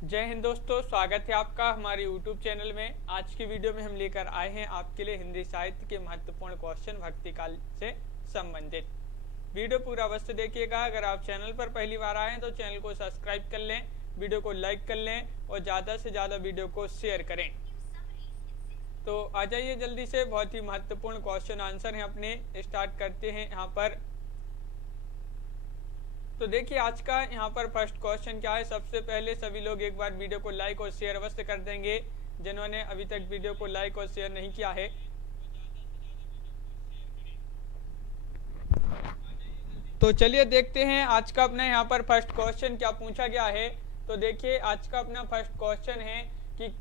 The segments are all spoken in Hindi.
जय हिंद दोस्तों, स्वागत है आपका हमारे YouTube चैनल में। आज की वीडियो में हम लेकर आए हैं आपके लिए हिंदी साहित्य के महत्वपूर्ण क्वेश्चन भक्ति काल से संबंधित। वीडियो पूरा अवश्य देखिएगा। अगर आप चैनल पर पहली बार आए हैं तो चैनल को सब्सक्राइब कर लें, वीडियो को लाइक कर लें और ज़्यादा से ज़्यादा वीडियो को शेयर करें। तो आ जाइए जल्दी से, बहुत ही महत्वपूर्ण क्वेश्चन आंसर हैं अपने स्टार्ट करते हैं यहाँ पर। तो देखिए आज का यहाँ पर फर्स्ट क्वेश्चन क्या है। सबसे पहले सभी लोग एक बार वीडियो को लाइक और शेयर अवश्य कर देंगे, जिन्होंने अभी तक वीडियो को लाइक और शेयर नहीं किया है। तो चलिए देखते हैं आज का अपना यहाँ पर फर्स्ट क्वेश्चन क्या पूछा गया है। तो देखिए आज का अपना फर्स्ट क्वेश्चन है कि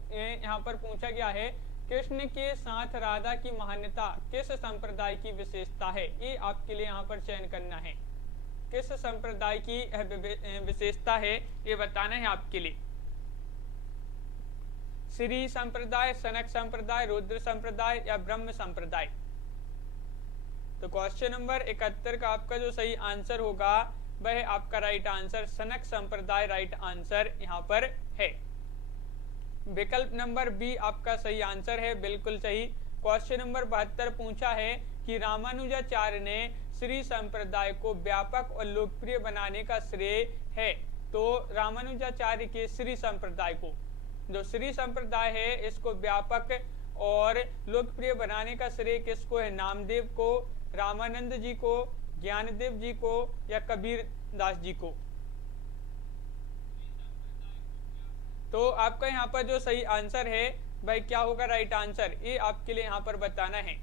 यहाँ पर पूछा गया है, कृष्ण के साथ राधा की महान्यता किस संप्रदाय की विशेषता है। ये आपके लिए यहाँ पर चयन करना है, किस संप्रदाय की विशेषता है ये बताना है आपके लिए। श्री संप्रदाय, सनक संप्रदाय, रुद्र संप्रदाय या ब्रह्म संप्रदाय। तो क्वेश्चन नंबर 71 का आपका जो सही आंसर होगा वह आपका राइट आंसर सनक संप्रदाय राइट आंसर यहाँ पर है। विकल्प नंबर बी आपका सही आंसर है, बिल्कुल सही। क्वेश्चन नंबर 72 पूछा है कि रामानुजाचार्य ने श्री संप्रदाय को व्यापक और लोकप्रिय बनाने का श्रेय है। तो रामानुजाचार्य के श्री संप्रदाय को, जो श्री संप्रदाय है, इसको व्यापक और लोकप्रिय बनाने का श्रेय किसको है? नामदेव को, रामानंद जी को, ज्ञानदेव जी को या कबीर दास जी को। तो आपका यहाँ पर जो सही आंसर है भाई क्या होगा राइट आंसर, ये आपके लिए यहाँ पर बताना है।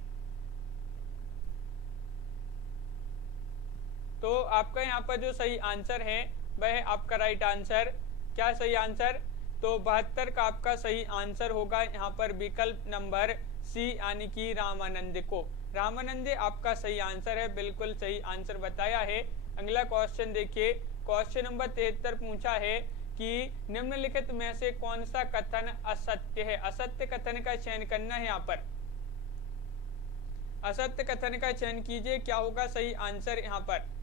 तो आपका यहाँ पर जो सही आंसर है वह आपका राइट आंसर, क्या सही आंसर? तो 72 का आपका सही आंसर होगा यहाँ पर विकल्प नंबर सी, यानी कि रामानंद को। रामानंद आपका सही आंसर है, बिल्कुल सही आंसर बताया है। अगला क्वेश्चन देखिए, क्वेश्चन नंबर 73 पूछा है कि निम्नलिखित में से कौन सा कथन असत्य है। असत्य कथन का चयन करना है यहाँ पर, असत्य कथन का चयन कीजिए, क्या होगा सही आंसर यहाँ पर।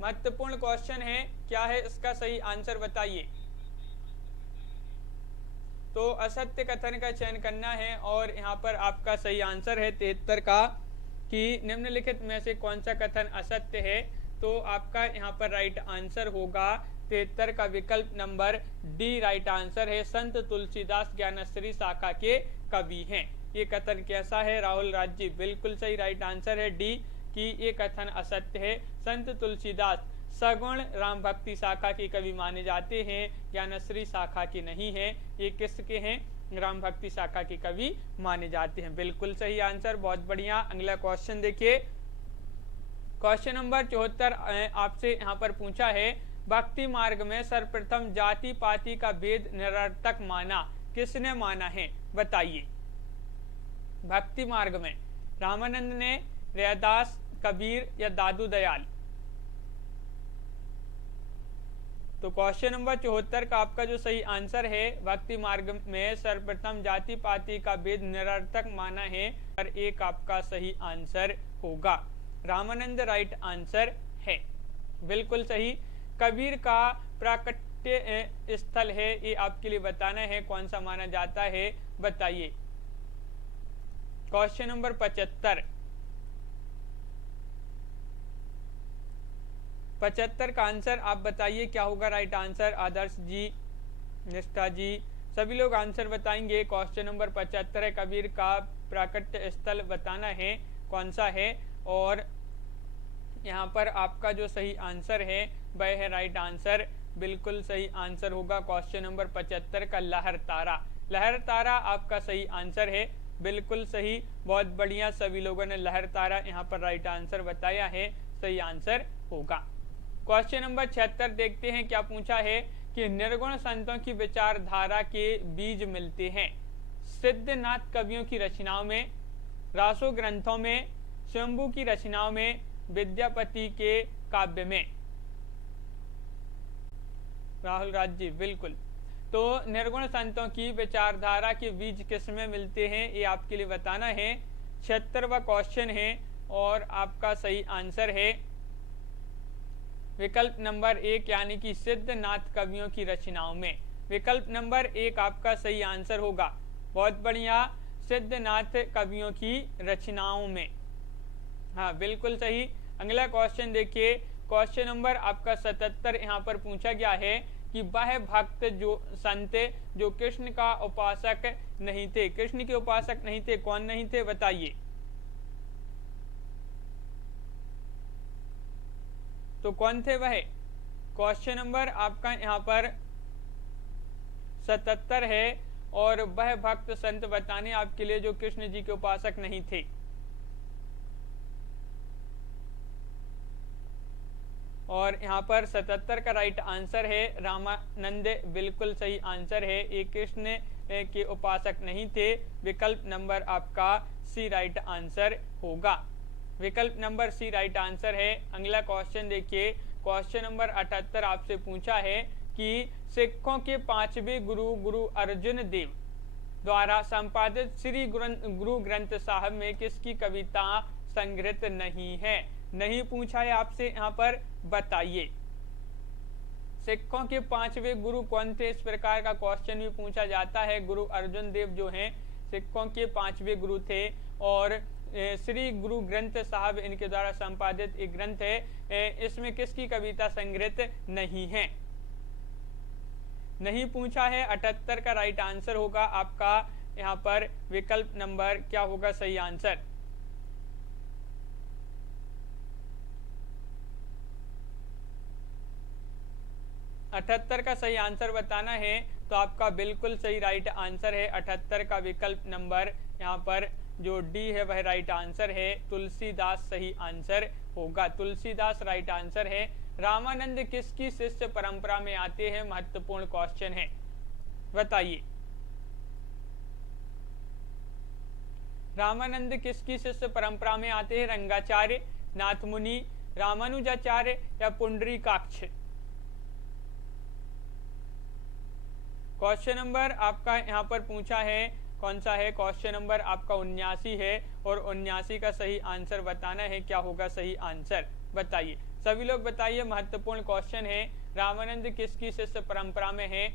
महत्वपूर्ण क्वेश्चन है, क्या है इसका सही आंसर बताइए। तो असत्य कथन का चयन करना है और यहाँ पर आपका सही आंसर है 73 का कि निम्नलिखित में से कौन सा कथन असत्य है। तो आपका यहाँ पर राइट आंसर होगा 73 का विकल्प नंबर डी राइट आंसर है। संत तुलसीदास ज्ञानश्री शाखा के कवि हैं। ये कथन कैसा है राहुल राज जी? बिल्कुल सही राइट आंसर है डी कि ये कथन असत्य है। संत तुलसीदास सगुण राम भक्ति शाखा के कवि माने जाते हैं, ज्ञानश्री शाखा के नहीं है। ये किसके हैं? राम भक्ति शाखा के कवि माने जाते हैं। बिल्कुल सही आंसर, बहुत बढ़िया। अगला क्वेश्चन देखिए, क्वेश्चन नंबर 74 आपसे यहाँ पर पूछा है, भक्ति मार्ग में सर्वप्रथम जाति पाति का भेद निरर्थक माना, किसने माना है बताइए। भक्ति मार्ग में रामानंद ने, रैदास, कबीर या दादू दयाल। तो क्वेश्चन नंबर 74 का आपका जो सही आंसर है, भक्ति मार्ग में सर्वप्रथम जाति पाति का भेद निरर्थक माना है, और एक आपका सही आंसर होगा रामानंद राइट आंसर है, बिल्कुल सही। कबीर का प्राकट्य स्थल है, ये आपके लिए बताना है कौन सा माना जाता है बताइए। क्वेश्चन नंबर 75 का आंसर आप बताइए, क्या होगा राइट आंसर। आदर्श जी, निष्ठा जी, सभी लोग आंसर बताएंगे। क्वेश्चन नंबर 75 है, कबीर का प्राकट्य स्थल बताना है कौन सा है, और यहाँ पर आपका जो सही आंसर है वह है राइट आंसर, बिल्कुल सही आंसर होगा क्वेश्चन नंबर 75 का लहर तारा। लहर तारा आपका सही आंसर है, बिल्कुल सही, बहुत बढ़िया। सभी लोगों ने लहर तारा यहाँ पर राइट आंसर बताया है, सही आंसर होगा। क्वेश्चन नंबर 76 देखते हैं, क्या पूछा है कि निर्गुण संतों की विचारधारा के बीज मिलते हैं सिद्धनाथ कवियों की रचनाओं में, रासो ग्रंथों में, शंभू की रचनाओं में, विद्यापति के काव्य में। राहुल राज जी, बिल्कुल। तो निर्गुण संतों की विचारधारा के बीज किसमें मिलते हैं ये आपके लिए बताना है। 76वां क्वेश्चन है और आपका सही आंसर है विकल्प नंबर 1 यानी कि सिद्धनाथ कवियों की रचनाओं में। विकल्प नंबर 1 आपका सही आंसर होगा। बहुत बढ़िया, सिद्धनाथ कवियों की रचनाओं में। हाँ बिल्कुल सही। अगला क्वेश्चन देखिए, क्वेश्चन नंबर आपका 77 यहाँ पर पूछा गया है कि वह भक्त जो संत जो कृष्ण का उपासक नहीं थे, कृष्ण के उपासक नहीं थे, कौन नहीं थे बताइए। तो कौन थे वह? क्वेश्चन नंबर आपका यहाँ पर 77 है और वह भक्त संत बताने आपके लिए जो कृष्ण जी के उपासक नहीं थे। और यहाँ पर 77 का राइट आंसर है रामानंद, बिल्कुल सही आंसर है। ये कृष्ण के उपासक नहीं थे। विकल्प नंबर आपका सी राइट आंसर होगा। विकल्प नंबर सी राइट आंसर है। अगला क्वेश्चन देखिए, क्वेश्चन नंबर 78 आपसे पूछा है कि सिखों के 5वें गुरु गुरु अर्जुन देव द्वारा संपादित श्री गुरु ग्रंथ साहब में किसकी कविता संग्रहित नहीं है? नहीं पूछा है आपसे, यहाँ पर बताइए। सिखों के 5वें गुरु कौन थे, इस प्रकार का क्वेश्चन भी पूछा जाता है। गुरु अर्जुन देव जो हैं सिखों के 5वें गुरु थे और श्री गुरु ग्रंथ साहब इनके द्वारा संपादित एक ग्रंथ है। इसमें किसकी कविता संग्रहित नहीं है? नहीं पूछा है। 78 का राइट आंसर होगा आपका यहाँ पर विकल्प नंबर क्या होगा सही आंसर? अठहत्तर का सही आंसर बताना है तो आपका बिल्कुल सही राइट आंसर है 78 का विकल्प नंबर यहाँ पर जो डी है वह राइट आंसर है। तुलसीदास सही आंसर होगा। तुलसीदास राइट आंसर है। रामानंद किसकी शिष्य परंपरा में आते हैं? महत्वपूर्ण क्वेश्चन है, बताइए। रामानंद किसकी शिष्य परंपरा में आते हैं? रंगाचार्य, नाथमुनि, रामानुजाचार्य या पुंडरीकाक्ष? क्वेश्चन नंबर आपका यहाँ पर पूछा है कौन सा है? क्वेश्चन नंबर आपका 79 है और 79 का सही आंसर बताना है। क्या होगा सही आंसर बताइए, सभी लोग बताइए। महत्वपूर्ण क्वेश्चन है। रामानंद किसकी शिष्य परंपरा में है?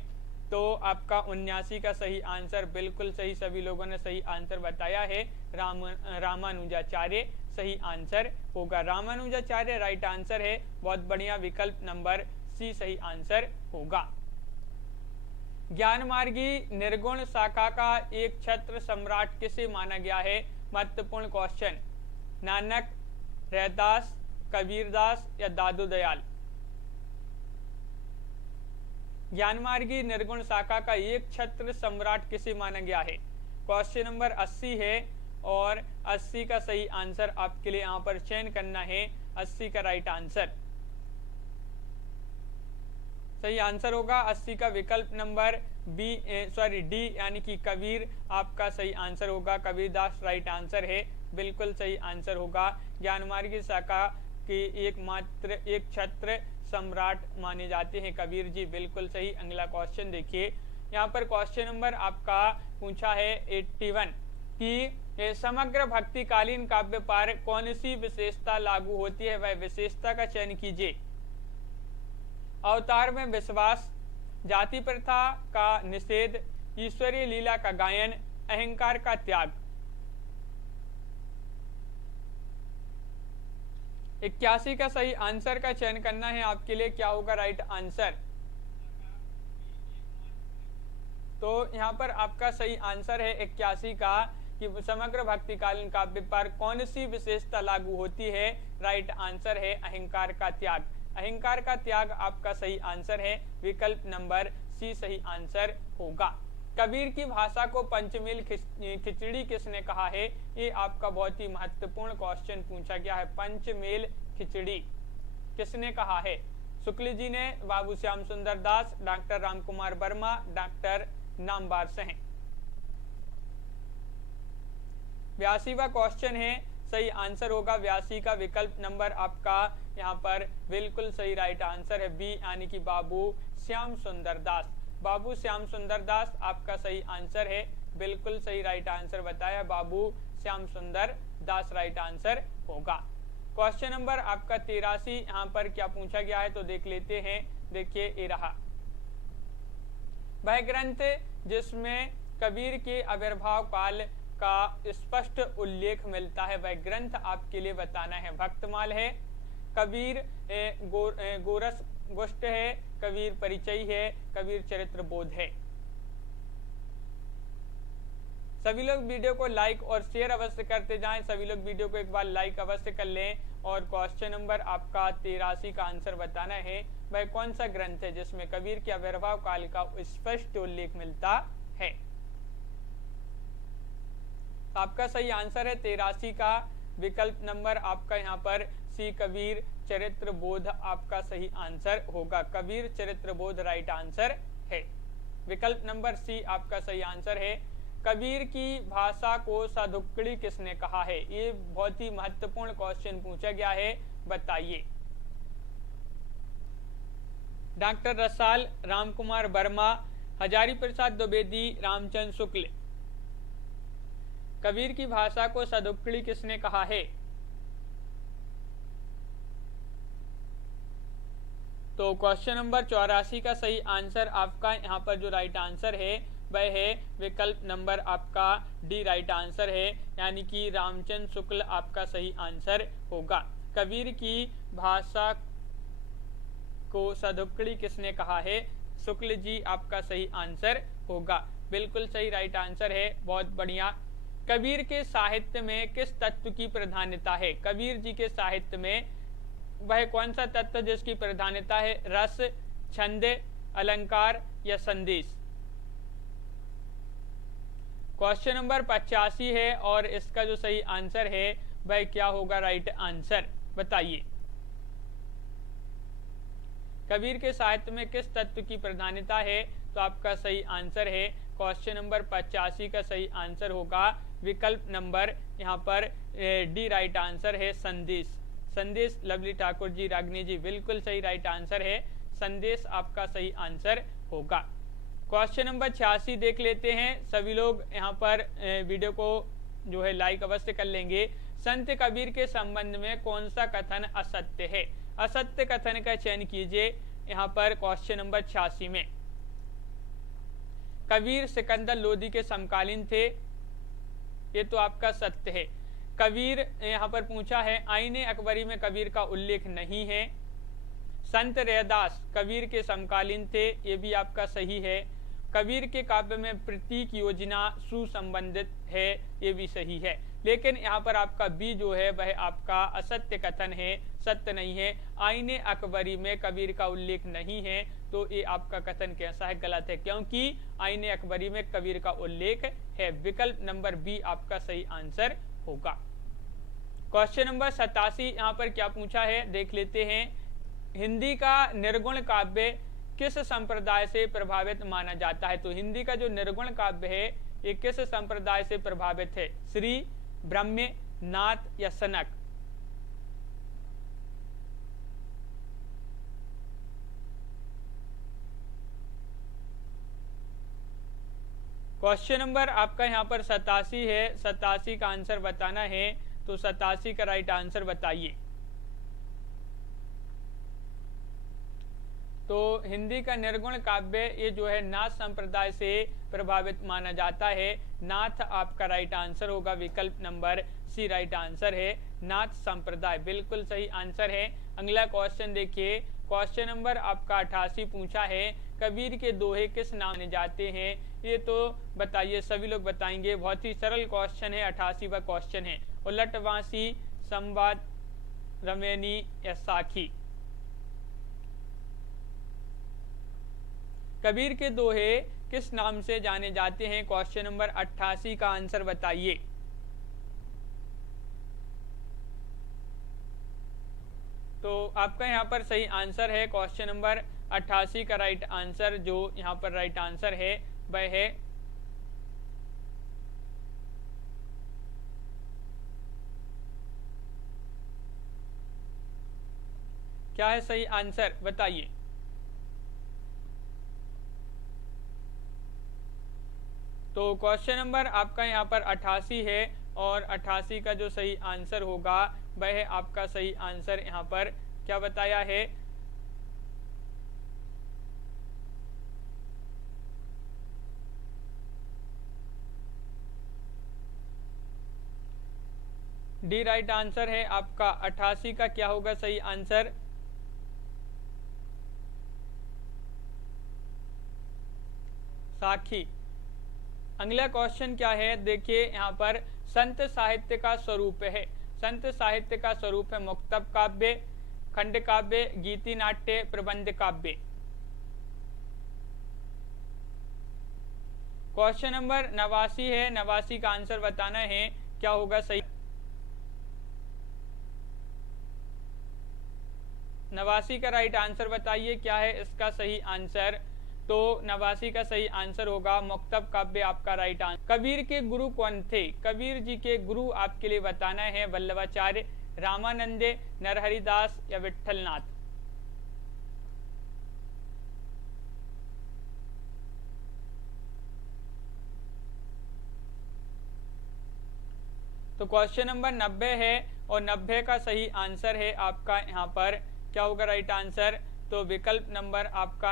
तो आपका 79 का सही आंसर बिल्कुल सही, सभी लोगों ने सही आंसर बताया है। रामानुजाचार्य सही आंसर होगा। रामानुजाचार्य राइट आंसर है। बहुत बढ़िया, विकल्प नंबर सी सही आंसर होगा। ज्ञान मार्गी निर्गुण शाखा का एक छत्र सम्राट किसे माना गया है? महत्वपूर्ण क्वेश्चन। नानक, रैदास, कबीरदास या दादू दयाल? ज्ञान मार्गी निर्गुण शाखा का एक छत्र सम्राट किसे माना गया है? क्वेश्चन नंबर 80 है और 80 का सही आंसर आपके लिए यहाँ पर चयन करना है। 80 का राइट आंसर सही आंसर होगा। 80 का विकल्प नंबर डी यानी कि कबीर आपका सही आंसर होगा। कबीरदास राइट आंसर है, बिल्कुल सही आंसर होगा। ज्ञानमार्गी शाखा के एकमात्र एक छत्र सम्राट माने जाते हैं कबीर जी, बिल्कुल सही। अगला क्वेश्चन देखिए, यहाँ पर क्वेश्चन नंबर आपका पूछा है 81 कि समग्र भक्तिकालीन काव्य पर कौन सी विशेषता लागू होती है? वह विशेषता का चयन कीजिए। अवतार में विश्वास, जाति प्रथा का निषेध, ईश्वरीय लीला का गायन, अहंकार का त्याग। 81 का सही आंसर का चयन करना है आपके लिए। क्या होगा राइट आंसर? तो यहाँ पर आपका सही आंसर है 81 का कि समग्र भक्तिकालीन काव्य पर कौन सी विशेषता लागू होती है? राइट आंसर है अहंकार का त्याग। अहंकार का त्याग आपका सही आंसर है। विकल्प नंबर सी सही आंसर होगा। कबीर की भाषा को पंचमेल खिचड़ी किसने कहा है? ये आपका बहुत ही महत्वपूर्ण क्वेश्चन पूछा गया है। पंचमेल खिचड़ी किसने कहा है? शुक्ल जी ने, बाबू श्याम सुंदर दास, डॉक्टर रामकुमार वर्मा, डॉक्टर नामवर सिंह। 82वां क्वेश्चन है, सही आंसर होगा 82 का विकल्प नंबर आपका यहाँ पर बिल्कुल सही राइट आंसर है बी यानी कि बाबू श्याम सुंदर दास। बाबू श्याम सुंदर दास आपका सही आंसर है, बिल्कुल सही राइट आंसर बताया। बाबू श्याम सुंदर दास राइट आंसर होगा। क्वेश्चन नंबर आपका 83 यहाँ पर क्या पूछा गया है तो देख लेते हैं। देखिए ये रहा, वह ग्रंथ जिसमें कबीर के आविर्भाव काल का स्पष्ट उल्लेख मिलता है, वह ग्रंथ आपके लिए बताना है। भक्तमाल है, कबीर गोरस गोष्ठ है, कबीर परिचय है, कबीर चरित्र बोध है। सभी लोग वीडियो को लाइक और शेयर अवश्य करते जाएं। सभी लोग वीडियो को एक बार लाइक अवश्य कर लें। और क्वेश्चन नंबर आपका 83 का आंसर बताना है, वह कौन सा ग्रंथ है जिसमें कबीर के आविर्भाव काल का स्पष्ट उल्लेख मिलता है। आपका सही आंसर है 83 का विकल्प नंबर आपका यहाँ पर सी, कबीर चरित्र बोध आपका सही आंसर होगा। कबीर चरित्र बोध राइट आंसर है। विकल्प नंबर सी आपका सही आंसर है। कबीर की भाषा को साधुक्कड़ी किसने कहा है, ये बहुत ही महत्वपूर्ण क्वेश्चन पूछा गया है, बताइए। डॉक्टर रसाल, रामकुमार वर्मा, हजारी प्रसाद द्विवेदी, रामचंद्र शुक्ल। कबीर की भाषा को साधुक्कड़ी किसने कहा है? तो क्वेश्चन नंबर 84 का सही आंसर आपका यहाँ पर जो राइट आंसर है वह है विकल्प नंबर आपका डी राइट आंसर है, यानी कि रामचंद्र शुक्ल आपका सही आंसर होगा। कबीर की भाषा को साधुक्कड़ी किसने कहा है? शुक्ल जी आपका सही आंसर होगा। बिल्कुल सही राइट आंसर है, बहुत बढ़िया। कबीर के साहित्य में किस तत्व की प्रधानता है? कबीर जी के साहित्य में वह कौन सा तत्व जिसकी प्रधानता है? रस, छंद, अलंकार या संदेश? क्वेश्चन नंबर 85 है और इसका जो सही आंसर है वह क्या होगा राइट आंसर, बताइए। कबीर के साहित्य में किस तत्व की प्रधानता है? तो आपका सही आंसर है क्वेश्चन नंबर 85 का सही आंसर होगा विकल्प नंबर यहाँ पर डी राइट आंसर है, संदेश। संदेश, लवली ठाकुर जी, रागनी जी, बिल्कुल सही राइट आंसर है, संदेश आपका सही आंसर होगा। क्वेश्चन नंबर 86 देख लेते हैं। सभी लोग यहाँ पर वीडियो को जो है लाइक अवश्य कर लेंगे। संत कबीर के संबंध में कौन सा कथन असत्य है? असत्य कथन का चयन कीजिए यहाँ पर क्वेश्चन नंबर 86 में। कबीर सिकंदर लोदी के समकालीन थे, ये तो आपका सत्य है। कबीर यहाँ पर पूछा है, आईने अकबरी में कबीर का उल्लेख नहीं है। संत रैदास कबीर के समकालीन थे, ये भी आपका सही है। कबीर के काव्य में प्रतीक योजना सुसंबंधित है, ये भी सही है। लेकिन यहाँ पर आपका बी जो है वह आपका असत्य कथन है, सत्य नहीं है। आईने अकबरी में कबीर का उल्लेख नहीं है, तो ये आपका कथन कैसा है? गलत है, क्योंकि आईने अकबरी में कबीर का उल्लेख है। विकल्प नंबर बी आपका सही आंसर होगा। क्वेश्चन नंबर 87 यहाँ पर क्या पूछा है देख लेते हैं। हिंदी का निर्गुण काव्य किस संप्रदाय से प्रभावित माना जाता है? तो हिंदी का जो निर्गुण काव्य है ये किस संप्रदाय से प्रभावित है? श्री, ब्रह्म, नाथ या सनक? क्वेश्चन नंबर आपका यहाँ पर 87 है, 87 का आंसर बताना है, तो 87 का राइट आंसर बताइए। तो हिंदी का निर्गुण काव्य ये जो है नाथ संप्रदाय से प्रभावित माना जाता है। नाथ आपका राइट आंसर होगा, विकल्प नंबर सी राइट आंसर है, नाथ संप्रदाय, बिल्कुल सही आंसर है। अगला क्वेश्चन देखिए, क्वेश्चन नंबर आपका 88 पूछा है, कबीर के दोहे किस नाम से जाते हैं? ये तो बताइए, सभी लोग बताएंगे। बहुत ही सरल क्वेश्चन है, 88वां क्वेश्चन है। उलटवासी, संवाद, रमैनी या साखी? कबीर के दोहे किस नाम से जाने जाते हैं? क्वेश्चन नंबर 88 का आंसर बताइए। तो आपका यहाँ पर सही आंसर है क्वेश्चन नंबर 88 का राइट आंसर, जो यहाँ पर राइट आंसर है वह है क्या है सही आंसर, बताइए। तो क्वेश्चन नंबर आपका यहाँ पर 88 है और 88 का जो सही आंसर होगा वह है आपका सही आंसर यहाँ पर क्या बताया है, डी राइट आंसर है आपका 88 का क्या होगा सही आंसर, साखी। अगला क्वेश्चन क्या है, देखिए यहाँ पर संत साहित्य का स्वरूप है, संत साहित्य का स्वरूप है मुक्तक काव्य, खंड काव्य, गीति नाट्य, प्रबंध काव्य। क्वेश्चन नंबर 89 है, 89 का आंसर बताना है क्या होगा सही, 89 का राइट आंसर बताइए क्या है इसका सही आंसर। तो 89 का सही आंसर होगा मुक्तक काव्य आपका राइट आंसर। कबीर के गुरु कौन थे, कबीर जी के गुरु आपके लिए बताना है वल्लभाचार्य, रामानंदे, नरहरिदास या विठलनाथ। तो क्वेश्चन नंबर 90 है और 90 का सही आंसर है आपका यहाँ पर क्या होगा राइट आंसर, तो विकल्प नंबर आपका,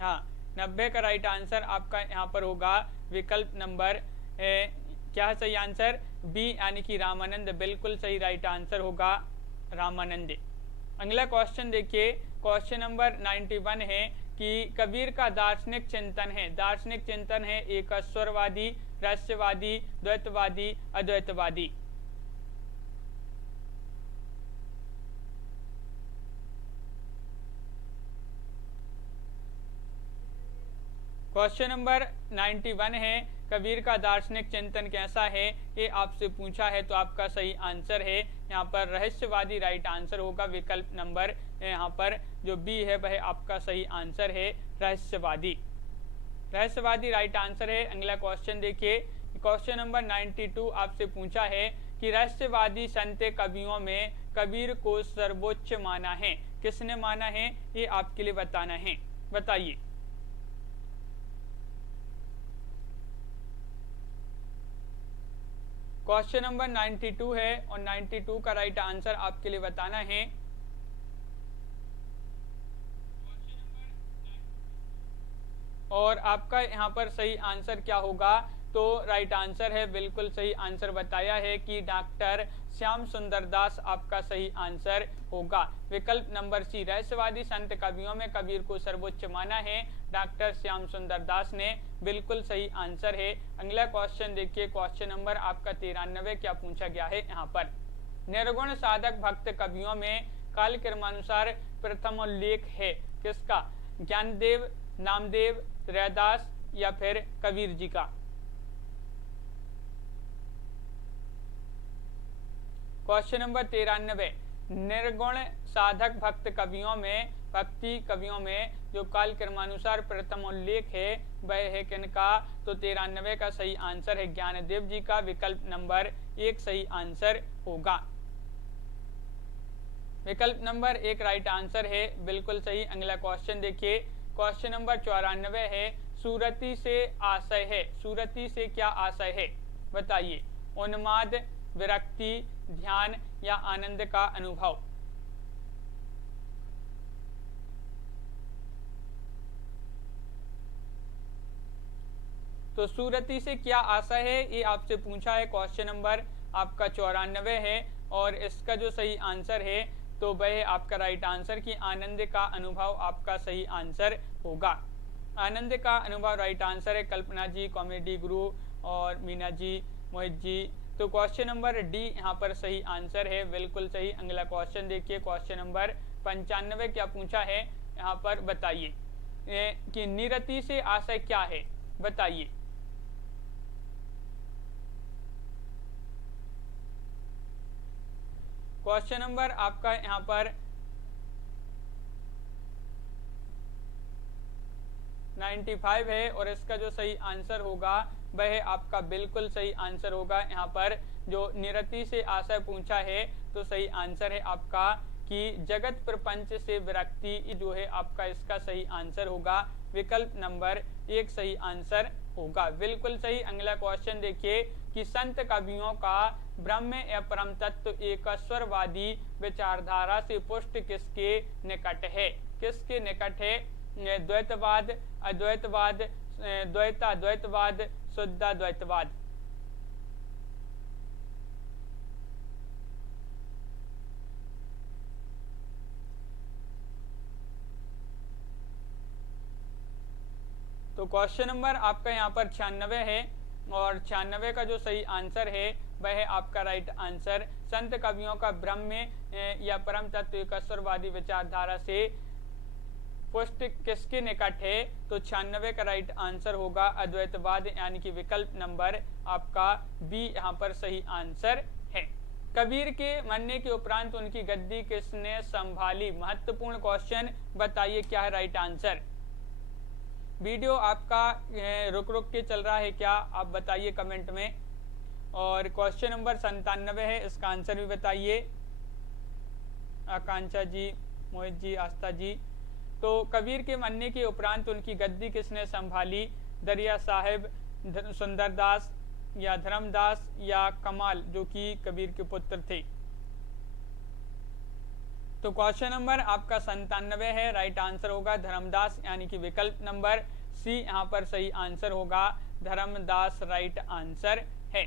हाँ 90 का राइट आंसर आपका यहाँ पर होगा विकल्प नंबर क्या है सही आंसर, बी यानी कि रामानंद, बिल्कुल सही राइट आंसर होगा रामानंद। अगला क्वेश्चन देखिए, क्वेश्चन नंबर 91 है कि कबीर का दार्शनिक चिंतन है, दार्शनिक चिंतन है एक स्वरवादी, रहस्यवादी, द्वैतवादी, अद्वैतवादी। क्वेश्चन नंबर 91 है, कबीर का दार्शनिक चिंतन कैसा है, ये आपसे पूछा है, तो आपका सही आंसर है यहाँ पर रहस्यवादी राइट आंसर होगा, विकल्प नंबर यहाँ पर जो बी है वह आपका सही आंसर है रहस्यवादी, रहस्यवादी राइट आंसर है। अगला क्वेश्चन देखिए, क्वेश्चन नंबर 92 आपसे पूछा है कि रहस्यवादी संत कवियों में कबीर को सर्वोच्च माना है, किसने माना है ये आपके लिए बताना है, बताइए। क्वेश्चन नंबर 92 है और 92 का राइट आंसर आपके लिए बताना है। और आपका यहाँ पर सही आंसर क्या होगा, तो राइट आंसर है, बिल्कुल सही आंसर बताया है कि डॉक्टर श्याम सुंदर दास आपका सही आंसर होगा, विकल्प नंबर सी, रहस्यवादी संत कवियों में कबीर को सर्वोच्च माना है डॉक्टर श्याम सुंदर दास ने, बिल्कुल सही आंसर है। अगला क्वेश्चन देखिए, क्वेश्चन नंबर आपका 93 क्या पूछा गया है यहाँ पर, निर्गुण साधक भक्त कवियों में काल क्रमानुसार प्रथम उल्लेख है किसका, ज्ञानदेव, नामदेव, रैदास या फिर कबीर जी का। क्वेश्चन नंबर 93, निर्गुण साधक भक्त कवियों में, भक्ति कवियों में जो काल क्रमानुसार प्रथम उल्लेख है वह है किनका, तो 93 का सही आंसर है ज्ञानदेव जी का, विकल्प नंबर 1 सही आंसर होगा, विकल्प नंबर 1 राइट आंसर है, बिल्कुल सही। अगला क्वेश्चन देखिए, क्वेश्चन नंबर 94 है, सूरती से आशय है, सूरती से क्या आशय है बताइए, उन्माद, विरक्ति, ध्यान या आनंद का अनुभव। तो सूरती से क्या आशय है ये आपसे पूछा है, क्वेश्चन नंबर आपका 94 है और इसका जो सही आंसर है तो वह आपका राइट आंसर की आनंद का अनुभव आपका सही आंसर होगा, आनंद का अनुभव राइट आंसर है। कल्पना जी, कॉमेडी गुरु और मीना जी, मोहित जी, तो क्वेश्चन नंबर डी यहाँ पर सही आंसर है, बिल्कुल सही। अगला क्वेश्चन देखिए, क्वेश्चन नंबर 95 क्या पूछा है यहाँ पर बताइए कि निरति से आशय क्या है बताइए। क्वेश्चन नंबर आपका यहाँ पर 95 है और इसका जो सही आंसर होगा वह आपका बिल्कुल सही आंसर होगा। यहाँ पर जो निरति से आशय पूछा है तो सही आंसर है आपका कि जगत प्रपंच से विरक्ति जो है आपका इसका सही आंसर होगा विकल्प नंबर 1 सही आंसर होगा। बिल्कुल सही। अगला क्वेश्चन देखिए कि संत कवियों का ब्रह्म या परम तत्व एकस्वरवादी विचारधारा से पुष्ट किसके निकट है? किसके निकट है? द्वैतवाद, अद्वैतवाद, द्वैताद्वैतवाद, शुद्धाद्वैतवाद। तो क्वेश्चन नंबर आपका यहाँ पर 96 है और 96 का जो सही आंसर है वह है आपका राइट आंसर। संत कवियों का ब्रह्म या परम तत्व एकस्वरवादी विचारधारा से पुष्ट किसके निकट है? तो 96 का राइट आंसर होगा अद्वैतवाद, यानी कि विकल्प नंबर आपका बी यहाँ पर सही आंसर है। कबीर के मरने के उपरांत उनकी गद्दी किसने संभाली? महत्वपूर्ण क्वेश्चन, बताइए क्या है राइट आंसर। वीडियो आपका रुक रुक के चल रहा है क्या, आप बताइए कमेंट में। और क्वेश्चन नंबर 97 है, इसका आंसर भी बताइए। आकांक्षा जी, मोहित जी, आस्था जी। तो कबीर के मरने के उपरांत उनकी गद्दी किसने संभाली? दरिया साहिब, सुंदरदास या धर्मदास या कमाल, जो कि कबीर के पुत्र थे। तो क्वेश्चन नंबर आपका 97 है, राइट आंसर होगा धर्मदास, यानी कि विकल्प नंबर सी यहाँ पर सही आंसर होगा। धर्मदास राइट आंसर है।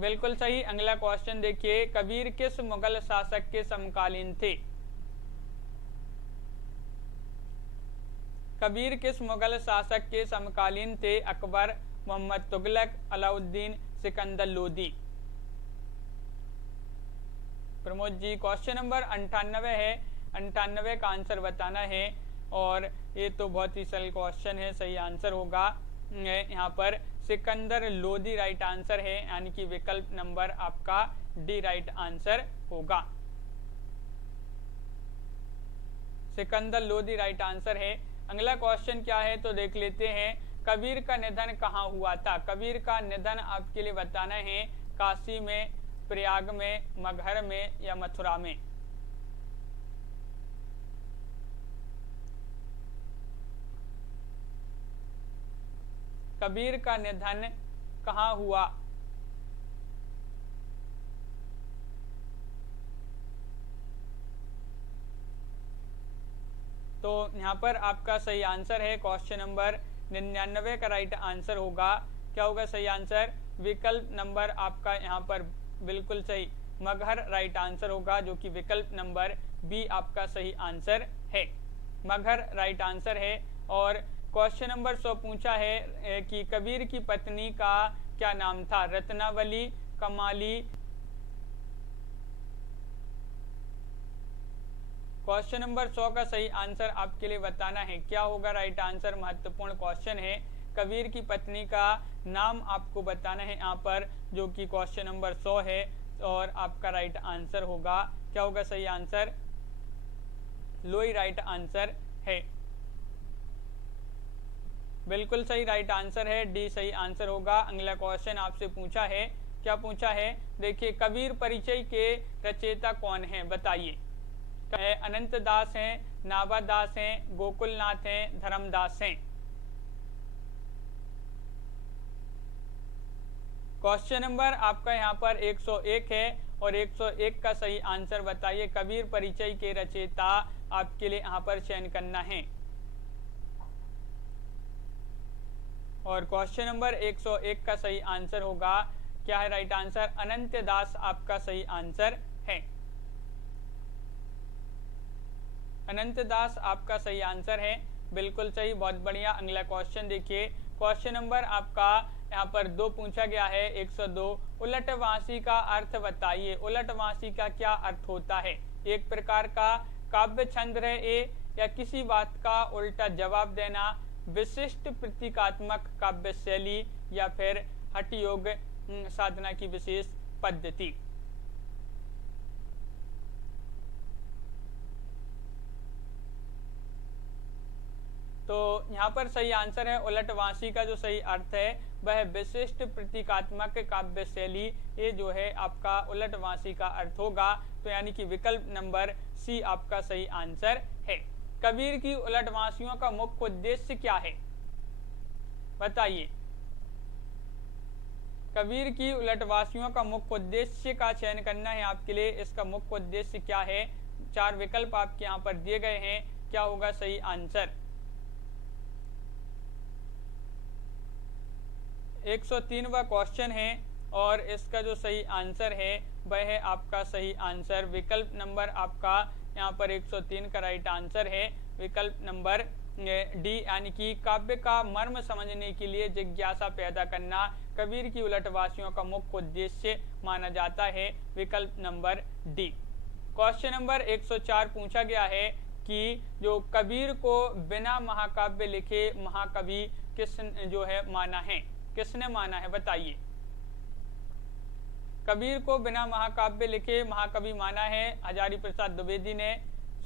बिल्कुल सही। अगला क्वेश्चन देखिए, कबीर किस मुगल शासक के समकालीन थे? कबीर किस मुगल शासक के समकालीन थे? अकबर, मोहम्मद तुगलक, अलाउद्दीन, सिकंदर लोदी। प्रमोद जी, क्वेश्चन नंबर 98 है, 98 का आंसर बताना है। और ये तो बहुत ही सरल क्वेश्चन है, सही आंसर होगा यहाँ पर सिकंदर लोदी राइट आंसर है, यानी कि विकल्प नंबर आपका डी राइट आंसर होगा। सिकंदर लोदी राइट आंसर है। अगला क्वेश्चन क्या है तो देख लेते हैं। कबीर का निधन कहाँ हुआ था? कबीर का निधन आपके लिए बताना है काशी में, प्रयाग में, मगहर में या मथुरा में। कबीर का निधन कहाँ हुआ? तो यहाँ पर आपका सही आंसर है क्वेश्चन नंबर 99 का राइट आंसर होगा। क्या होगा सही आंसर? विकल्प नंबर आपका यहाँ पर बिल्कुल सही, मगहर राइट आंसर होगा, जो कि विकल्प नंबर बी आपका सही आंसर है। मगहर राइट आंसर है। और क्वेश्चन नंबर 100 पूछा है कि कबीर की पत्नी का क्या नाम था? रत्नावली, कमाली। क्वेश्चन नंबर 100 का सही आंसर आपके लिए बताना है। क्या होगा राइट आंसर? महत्वपूर्ण क्वेश्चन है। कबीर की पत्नी का नाम आपको बताना है यहाँ पर, जो कि क्वेश्चन नंबर 100 है और आपका राइट आंसर होगा। क्या होगा सही आंसर? लोई राइट आंसर है। बिल्कुल सही राइट आंसर है, डी सही आंसर होगा। अगला क्वेश्चन आपसे पूछा है, क्या पूछा है? देखिए, कबीर परिचय के रचयिता कौन है? बताइए। अनंत दास हैं, नाभा दास हैं, गोकुलनाथ हैं, धर्मदास हैं। क्वेश्चन नंबर आपका यहाँ पर 101 है और 101 का सही आंसर बताइए। कबीर परिचय के रचयिता आपके लिए यहाँ पर चयन करना है। और क्वेश्चन नंबर 101 का सही आंसर होगा, क्या है राइट आंसर? अनंत दास आपका सही आंसर है। अनंत दास आपका सही आंसर है। बिल्कुल सही, बहुत बढ़िया। अगला क्वेश्चन देखिए। क्वेश्चन नंबर आपका यहाँ पर 2 पूछा गया है, 102। उलटवासी का अर्थ बताइए। उलटवासी का क्या अर्थ होता है? एक प्रकार का काव्य छंद है ये, या किसी बात का उल्टा जवाब देना, विशिष्ट प्रतीकात्मक काव्य शैली, या फिर हठयोग साधना की विशेष पद्धति। तो यहाँ पर सही आंसर है उलटवासी का जो सही अर्थ है वह विशिष्ट प्रतीकात्मक काव्य शैली, ये जो है आपका उलटवासी का अर्थ होगा। तो यानी कि विकल्प नंबर सी आपका सही आंसर है। कबीर की उलटवासियों का मुख्य उद्देश्य क्या है, बताइए। कबीर की उलटवासियों का मुख्य उद्देश्य का चयन करना है आपके लिए। इसका मुख्य उद्देश्य क्या है, 4 विकल्प आपके यहाँ पर दिए गए हैं, क्या होगा सही आंसर। 103वां क्वेश्चन है और इसका जो सही आंसर है वह है आपका सही आंसर विकल्प नंबर आपका यहाँ पर 103 का राइट आंसर है विकल्प नंबर डी, यानी कि काव्य का मर्म समझने के लिए जिज्ञासा पैदा करना कबीर की उलटवासियों का मुख्य उद्देश्य माना जाता है, विकल्प नंबर डी। क्वेश्चन नंबर 104 पूछा गया है कि जो कबीर को बिना महाकाव्य लिखे महाकवि किस जो है माना है, किसने माना है, बताइए। कबीर को बिना महाकाव्य लिखे महाकवि माना है हजारी प्रसाद द्विवेदी ने,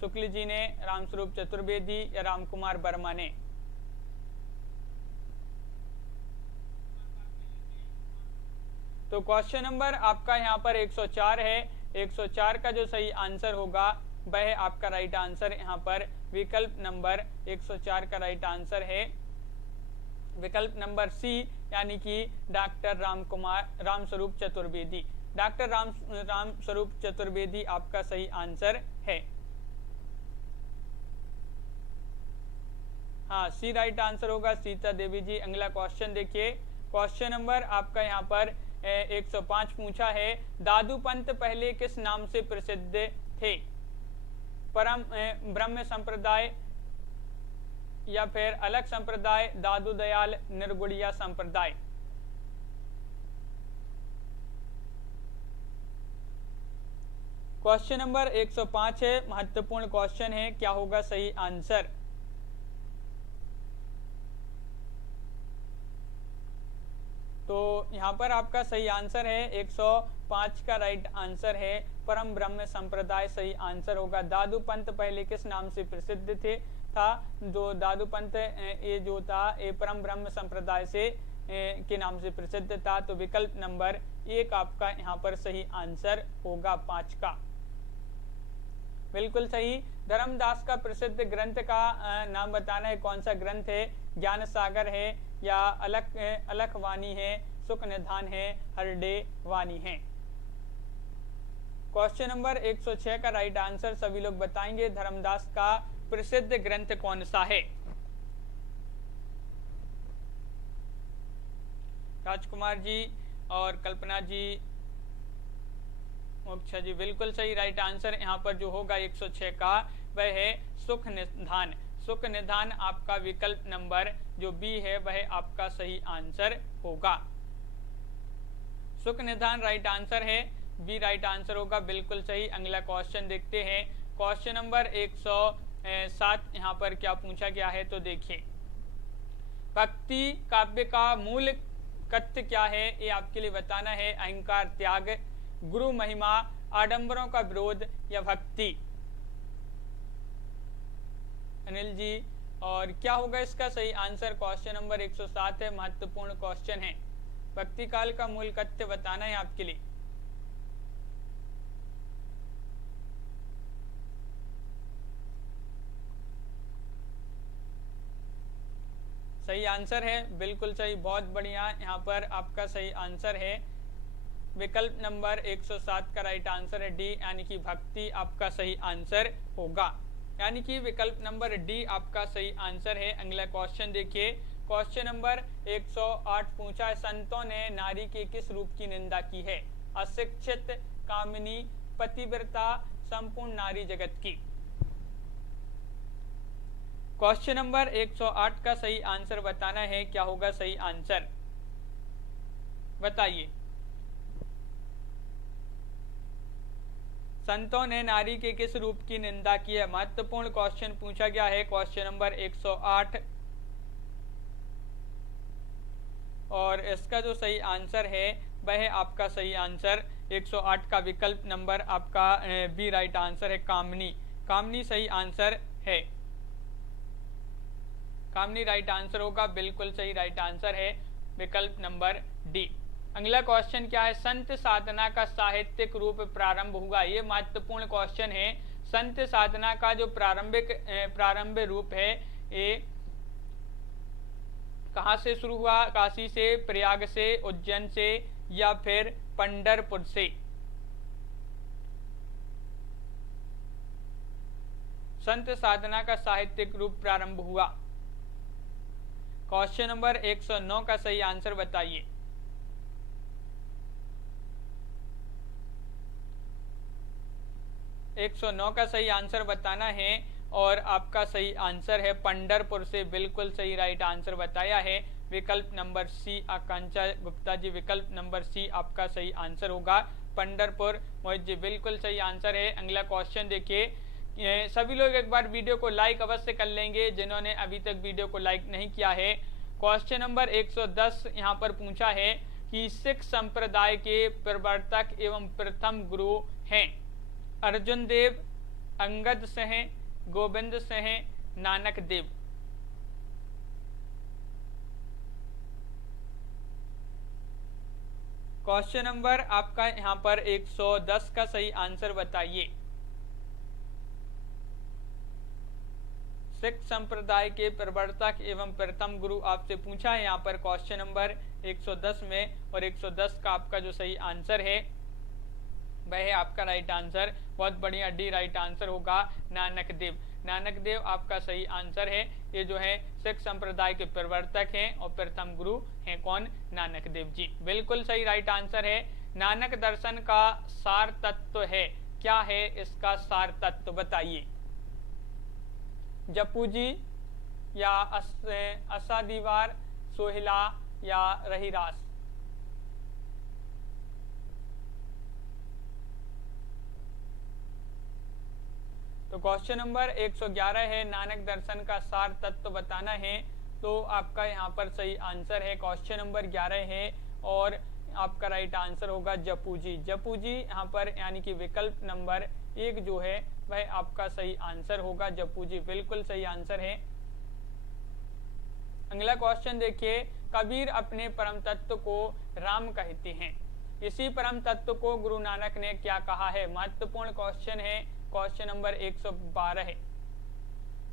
शुक्ल जी ने, रामस्वरूप चतुर्वेदी या रामकुमार वर्मा ने। तो क्वेश्चन नंबर आपका यहाँ पर 104 है। 104 का जो सही आंसर होगा वह आपका राइट आंसर यहाँ पर विकल्प नंबर 104 का राइट आंसर है विकल्प नंबर सी, यानी कि डॉक्टर रामस्वरूप चतुर्वेदी। डॉक्टर रामस्वरूप चतुर्वेदी आपका सही आंसर है। हाँ, सी राइट आंसर होगा सीता देवी जी। अगला क्वेश्चन देखिए, क्वेश्चन नंबर आपका यहाँ पर 105 पूछा है, दादू पंत पहले किस नाम से प्रसिद्ध थे, परम ब्रह्म संप्रदाय या फिर अलग संप्रदाय, दादू दयाल, निर्गुणिया संप्रदाय। क्वेश्चन नंबर 105 है, महत्वपूर्ण क्वेश्चन है, क्या होगा सही आंसर। तो यहाँ पर आपका सही आंसर है 105 का राइट आंसर है परम ब्रह्म संप्रदाय सही आंसर होगा। दादू पंत पहले किस नाम से प्रसिद्ध थे था, जो दादू पंत ये जो था ये परम ब्रह्म संप्रदाय से के नाम से प्रसिद्ध था। तो विकल्प नंबर 1 आपका यहाँ पर सही आंसर होगा 5 का, बिल्कुल सही। धर्मदास का प्रसिद्ध ग्रंथ का नाम बताना है, कौन सा ग्रंथ है, ज्ञान सागर है या अलख वाणी है, सुख निधान है, हरडे वाणी है। क्वेश्चन नंबर 106 का राइट आंसर सभी लोग बताएंगे, धर्मदास का प्रसिद्ध ग्रंथ कौन सा है। राजकुमार जी और कल्पना जी, मोक्षा जी, बिल्कुल सही राइट आंसर यहाँ पर जो होगा 106 का वह है सुख निधान। सुख निधान आपका विकल्प नंबर जो बी है वह आपका सही आंसर होगा। सुख निधान राइट आंसर है, बी राइट आंसर होगा, बिल्कुल सही। अगला क्वेश्चन देखते हैं, क्वेश्चन नंबर 107 यहाँ पर क्या पूछा गया है, तो देखिए भक्ति काव्य का मूल कथ्य क्या है, ये आपके लिए बताना है। अहंकार त्याग, गुरु महिमा, आडंबरों का विरोध या भक्ति। अनिल जी, और क्या होगा इसका सही आंसर। क्वेश्चन नंबर 107 है, महत्वपूर्ण क्वेश्चन है, भक्ति काल का मूल कथ्य बताना है आपके लिए। सही आंसर है, बिल्कुल सही, बहुत बढ़िया। यहाँ पर आपका सही आंसर है विकल्प नंबर 107 का राइट आंसर है डी, यानी कि भक्ति आपका सही आंसर होगा, यानी कि विकल्प नंबर डी आपका सही आंसर है। अगला क्वेश्चन देखिए, क्वेश्चन नंबर 108 पूछा है, संतों ने नारी के किस रूप की निंदा की है, अशिक्षित, कामिनी, पतिव्रता, संपूर्ण नारी जगत की। क्वेश्चन नंबर 108 का सही आंसर बताना है, क्या होगा सही आंसर, बताइए। संतों ने नारी के किस रूप की निंदा की है, महत्वपूर्ण क्वेश्चन पूछा गया है क्वेश्चन नंबर 108, और इसका जो सही आंसर है वह है आपका सही आंसर 108 का विकल्प नंबर आपका बी राइट आंसर है, कामनी। कामनी सही आंसर है, कामनी राइट आंसर होगा, बिल्कुल सही राइट आंसर है विकल्प नंबर डी। अगला क्वेश्चन क्या है, संत साधना का साहित्यिक रूप प्रारंभ हुआ। ये महत्वपूर्ण क्वेश्चन है। संत साधना का जो प्रारंभ रूप है ये कहाँ से शुरू हुआ, काशी से, प्रयाग से, उज्जैन से या फिर पंढरपुर से। संत साधना का साहित्यिक रूप प्रारंभ हुआ। क्वेश्चन नंबर 109 का सही आंसर बताइए। एक 109 का सही आंसर बताना है और आपका सही आंसर है पंढरपुर से, बिल्कुल सही राइट आंसर बताया है विकल्प नंबर सी। आकांक्षा गुप्ता जी, विकल्प नंबर सी आपका सही आंसर होगा, पंढरपुर। मोहित जी, बिल्कुल सही आंसर है। अगला क्वेश्चन देखिए, सभी लोग एक बार वीडियो को लाइक अवश्य कर लेंगे जिन्होंने अभी तक वीडियो को लाइक नहीं किया है। क्वेश्चन नंबर 110 यहाँ पर पूछा है कि सिख संप्रदाय के प्रवर्तक एवं प्रथम गुरु हैं अर्जुन देव, अंगद सिंह, गोविंद सिंह, नानक देव। क्वेश्चन नंबर आपका यहाँ पर 110 का सही आंसर बताइए। सिख संप्रदाय के प्रवर्तक एवं प्रथम गुरु आपसे पूछा है यहाँ पर क्वेश्चन नंबर 110 में, और 110 का आपका जो सही आंसर है वह है आपका राइट आंसर। बहुत बढ़िया, डी राइट आंसर होगा, नानक देव। नानक देव आपका सही आंसर है। ये जो है सिख संप्रदाय के प्रवर्तक हैं और प्रथम गुरु हैं कौन, नानक देव जी, बिल्कुल सही राइट आंसर है। नानक दर्शन का सार तत्व है, क्या है इसका सार तत्व बताइए। जपू जी या असा दीवार, सोहिला या रहीरास। तो क्वेश्चन नंबर 111 है, नानक दर्शन का सार तत्व बताना है। तो आपका यहाँ पर सही आंसर है क्वेश्चन नंबर 11 है और आपका राइट आंसर होगा जपू जी। जपू जी यहाँ पर यानी कि विकल्प नंबर 1 जो है वह आपका सही आंसर होगा, जपू जी, बिल्कुल सही आंसर है। अगला क्वेश्चन देखिए, कबीर अपने परम तत्व को राम कहते हैं, इसी परम तत्व को गुरु नानक ने क्या कहा है। महत्वपूर्ण क्वेश्चन है, क्वेश्चन नंबर 112 है।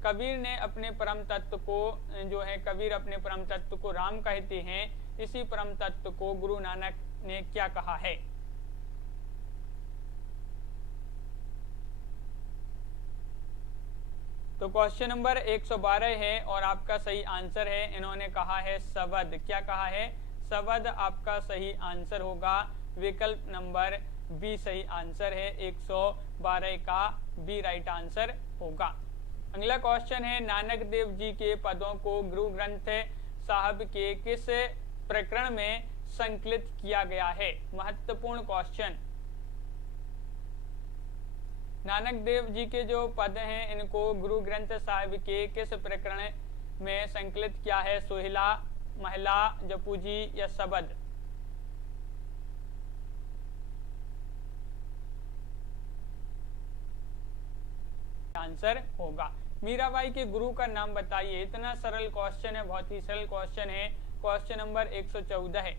कबीर ने अपने परम तत्व को जो है, कबीर अपने परम तत्व को राम कहते हैं, इसी परम तत्व को गुरु नानक ने क्या कहा है। तो क्वेश्चन नंबर 112 है और आपका सही आंसर है, इन्होंने कहा है शबद। क्या कहा है, शबद आपका सही आंसर होगा, विकल्प नंबर बी सही आंसर है। 112 का बी राइट आंसर होगा। अगला क्वेश्चन है, नानक देव जी के पदों को गुरु ग्रंथ साहब के किस प्रकरण में संकलित किया गया है। महत्वपूर्ण क्वेश्चन, नानक देव जी के जो पद हैं इनको गुरु ग्रंथ साहिब के किस प्रकरण में संकलित किया है। सोहिला, महिला, जपू जी या शबद। आंसर होगा। मीराबाई के गुरु का नाम बताइए। इतना सरल क्वेश्चन है, बहुत ही सरल क्वेश्चन है। क्वेश्चन नंबर 114 है,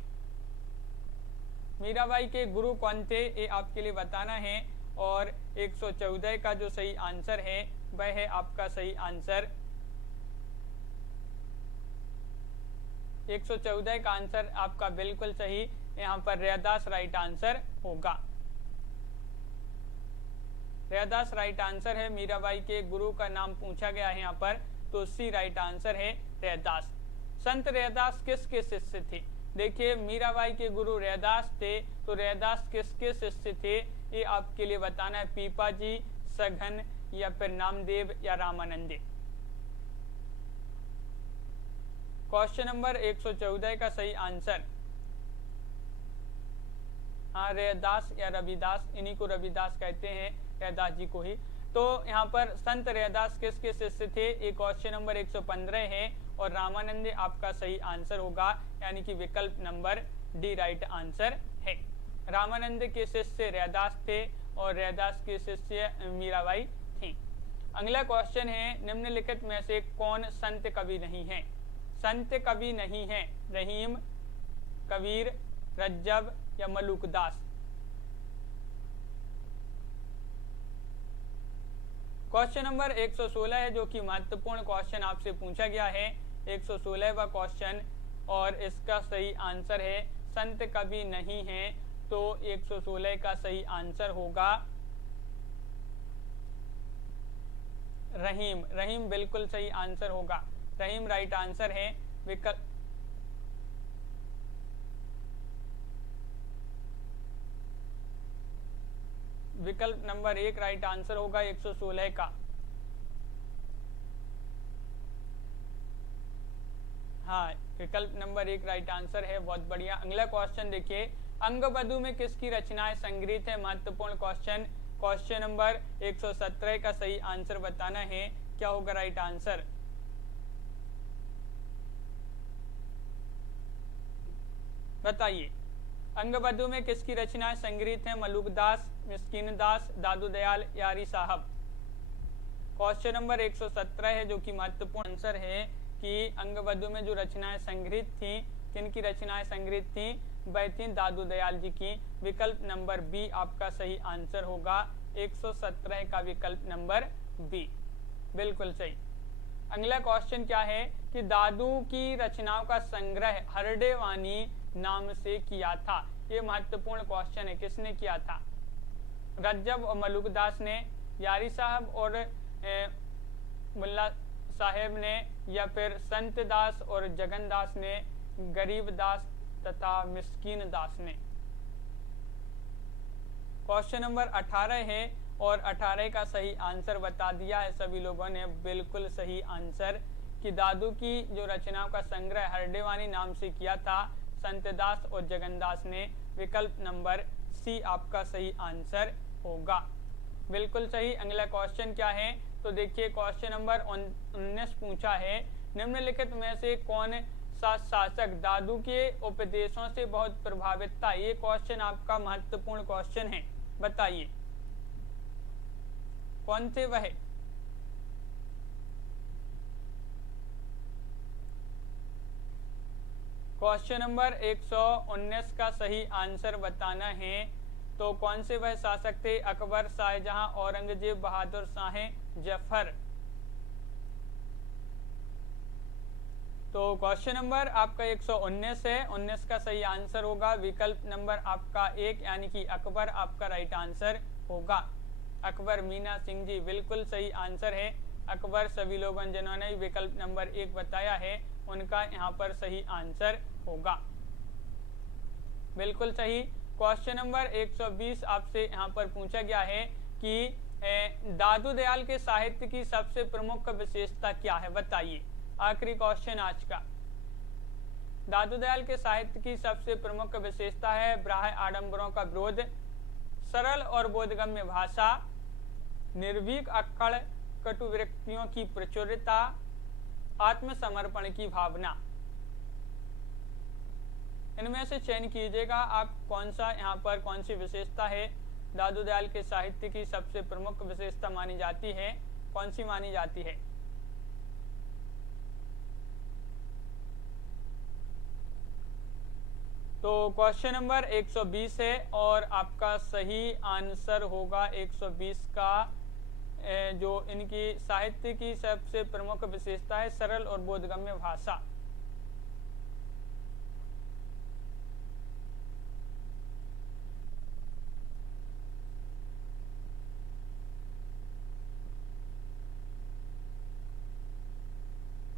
मीराबाई के गुरु कौन थे ये आपके लिए बताना है और 114 का जो सही आंसर है वह है आपका सही आंसर। 114 का आंसर आपका बिल्कुल सही, यहाँ पर रैदास राइट आंसर होगा। रैदास राइट आंसर है। मीराबाई के गुरु का नाम पूछा गया है यहाँ पर, तो सी राइट आंसर है रैदास। संत रैदास किसके शिष्य थे। देखिए मीराबाई के गुरु रैदास थे, तो रैदास किसके शिष्य थे ये आपके लिए बताना है। पीपा जी, सघन या फिर नामदेव या रामानंदे। क्वेश्चन नंबर 114 का सही आंसर हाँ रैदास या रविदास, इन्हीं को रविदास कहते हैं, रैदास जी को ही। तो यहाँ पर संत रैदास किसके शिष्य थे, ये क्वेश्चन नंबर 115 है और रामानंद आपका सही आंसर होगा, यानी कि विकल्प नंबर डी राइट आंसर है। रामानंद के शिष्य रैदास थे और रैदास के शिष्य मीराबाई थी। अगला क्वेश्चन है, निम्नलिखित में से कौन संत कवि नहीं है? संत कवि नहीं है, रहीम, कबीर, रज्जब या मलूकदास। क्वेश्चन नंबर 116 है, जो कि महत्वपूर्ण क्वेश्चन आपसे पूछा गया है, 116वां क्वेश्चन, और इसका सही आंसर है संत कवि नहीं है। तो 116 का सही आंसर होगा रहीम। रहीम बिल्कुल सही आंसर होगा, रहीम राइट आंसर है। विकल्प नंबर 1 राइट आंसर होगा 116 का। हाँ, विकल्प नंबर 1 राइट आंसर है, बहुत बढ़िया। अगला क्वेश्चन देखिए, अंगबधू में किसकी रचनाएं संग्रहित है? महत्वपूर्ण क्वेश्चन। क्वेश्चन नंबर 117 का सही आंसर बताना है, क्या होगा राइट आंसर? बताइए, अंगबधू में किसकी रचनाएं संग्रहित हैं? मलूकदास, मिस्कीनदास, दादू दयाल, यारी साहब। क्वेश्चन नंबर 117 है, जो कि महत्वपूर्ण आंसर है कि अंगबधू में जो रचनाएं संग्रहित थी, किनकी रचनाएं संग्रहित थी? वह थी दादू दयाल जी की। विकल्प नंबर बी आपका सही आंसर होगा, 117 का विकल्प नंबर बी बिल्कुल सही। अगला क्वेश्चन क्या है कि दादू की रचनाओं का संग्रह हरडेवानी नाम से किया था। ये महत्वपूर्ण क्वेश्चन है, किसने किया था? रज्जब और मलूकदास ने, यारी साहब और मुल्ला साहेब ने, या फिर संत दास और जगनदास ने, गरीब दास तथा मिस्कीन दास ने। क्वेश्चन नंबर 18 है और 18 का सही आंसर बता दिया है सभी लोगों ने, बिल्कुल सही आंसर कि दादू की जो रचनाओं का संग्रह हरडेवानी नाम से किया था संतदास और जगनदास ने। विकल्प नंबर सी आपका सही आंसर होगा, बिल्कुल सही। अगला क्वेश्चन क्या है? तो देखिए, क्वेश्चन नंबर 19 पूछा है, निम्नलिखित में से कौन सा शासक दादू के उपदेशों से बहुत प्रभावित था? ये क्वेश्चन आपका महत्वपूर्ण क्वेश्चन है, बताइए कौन थे वह? क्वेश्चन नंबर 119 का सही आंसर बताना है। तो कौन से वह शासक थे? अकबर, शाहजहां, औरंगजेब, बहादुर शाह जफर। तो क्वेश्चन नंबर आपका 119 है, 19 का सही आंसर होगा विकल्प नंबर आपका 1 यानी कि अकबर आपका राइट आंसर होगा। अकबर मीना सिंह जी बिल्कुल सही आंसर है। अकबर सभी लोगों जिन्होंने विकल्प नंबर 1 बताया है उनका यहाँ पर सही आंसर होगा, बिल्कुल सही। क्वेश्चन नंबर 120 आपसे यहाँ पर पूछा गया है कि दादू दयाल के साहित्य की सबसे प्रमुख विशेषता क्या है? बताइए, आखिरी क्वेश्चन आज का। दादू दयाल के साहित्य की सबसे प्रमुख विशेषता है बाह्य आडंबरों का विरोध, सरल और बोधगम्य भाषा, निर्भीक अक्कड़, कटु व्यक्तियों की प्रचुरता, आत्मसमर्पण की भावना। इनमें से चयन कीजिएगा आप कौन सा यहाँ पर कौन सी विशेषता है दादू दयाल के साहित्य की सबसे प्रमुख विशेषता मानी जाती है, कौन सी मानी जाती है? तो क्वेश्चन नंबर 120 है और आपका सही आंसर होगा 120 का। जो इनकी साहित्य की सबसे प्रमुख विशेषता है सरल और बोधगम्य भाषा।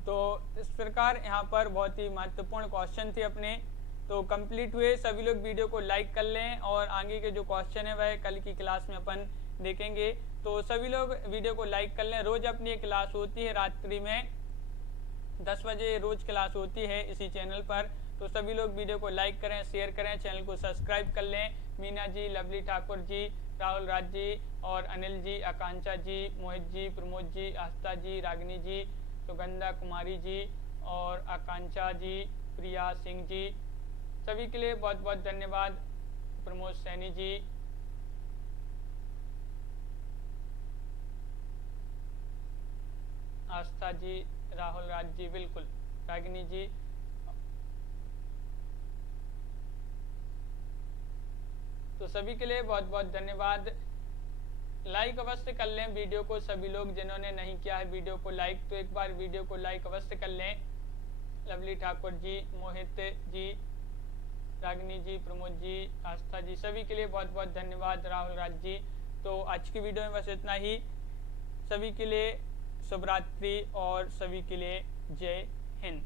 तो इस प्रकार यहाँ पर बहुत ही महत्वपूर्ण क्वेश्चन थे अपने, तो कंप्लीट हुए। सभी लोग वीडियो को लाइक कर लें और आगे के जो क्वेश्चन है वह कल की क्लास में अपन देखेंगे। तो सभी लोग वीडियो को लाइक कर लें। रोज अपनी क्लास होती है रात्रि में 10 बजे रोज क्लास होती है इसी चैनल पर। तो सभी लोग वीडियो को लाइक करें, शेयर करें, चैनल को सब्सक्राइब कर लें। मीना जी, लवली ठाकुर जी, राहुल राज जी और अनिल जी, आकांक्षा जी, मोहित जी, प्रमोद जी, आस्था जी, रागिनी जी, सुगंधा कुमारी जी और आकांक्षा जी, प्रिया सिंह जी, सभी के लिए बहुत बहुत धन्यवाद। प्रमोद सैनी जी। आस्था जी, राहुल राज जी, बिल्कुल, रागिनी जी। तो सभी के लिए बहुत बहुत धन्यवाद। लाइक अवश्य कर लें वीडियो को, सभी लोग जिन्होंने नहीं किया है वीडियो को लाइक, तो एक बार वीडियो को लाइक अवश्य कर लें। लवली ठाकुर जी, मोहित जी, रागिनी जी, प्रमोद जी, आस्था जी, सभी के लिए बहुत बहुत धन्यवाद। राहुल राज जी। तो आज की वीडियो में बस इतना ही। सभी के लिए शुभ रात्रि और सभी के लिए जय हिंद।